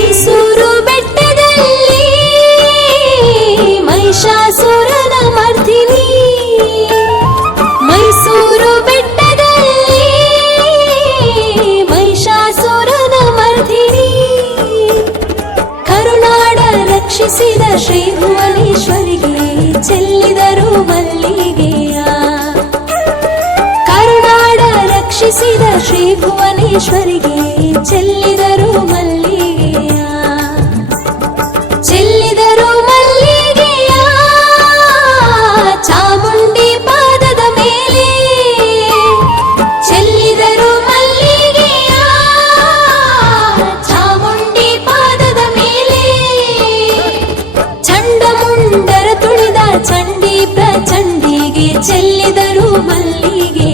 ಮೈಸೂರು ಬೆಟ್ಟದಲ್ಲಿ, ಮಹಿಷಾಸುರನ ಮರ್ದಿನಿ. ಮೈಸೂರು ಬೆಟ್ಟದಲ್ಲಿ, ಮಹಿಷಾಸುರನ ಮರ್ದಿನಿ. ಕರುನಾಡ ರಕ್ಷಿಸಿದ ಶ್ರೀ ಭುವನೇಶ್ವರಿಗೆ ಚೆಲ್ಲಿದರು ಮಲ್ಲಿಗೆಯ ಕರುನಾಡ ರಕ್ಷಿಸಿದ ಶ್ರೀ ಭುವನೇಶ್ವರಿಗೆ ಚೆಲ್ಲಿದರು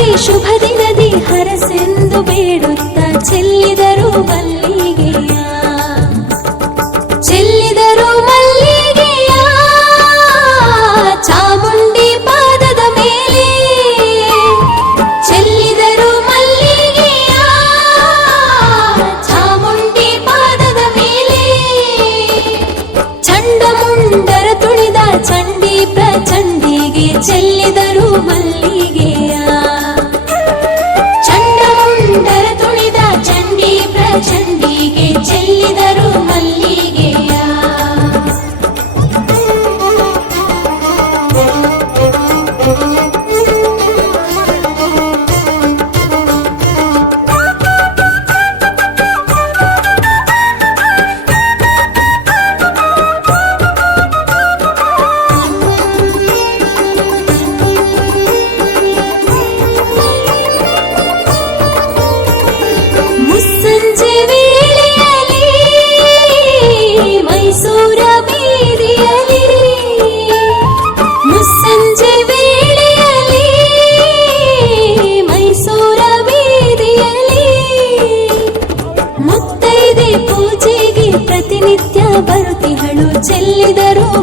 ನವರಾತ್ರಿ ಶುಭ ದಿನದಿ ಹರಸೆಂದು ಬೇಡುತ್ತ ಚೆಲ್ಲಿದರು ಮಲ್ಲಿಗೆಯ. ಚೆಲ್ಲಿದರು ಮಲ್ಲಿಗೆಯ ಚಾಮುಂಡಿ ಪಾದದ ಮೇಲೆ. ಚೆಲ್ಲಿದರು ಮಲ್ಲಿಗೆಯ ಚಾಮುಂಡಿ ಪಾದದ ಮೇಲೆ. ಚಂಡಮುಂಡರ ತುಳಿದ ಚಂಡಿ ಪ್ರಚಂಡಿಗೆ ಚೆಲ್ಲಿ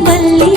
మళ్ళీ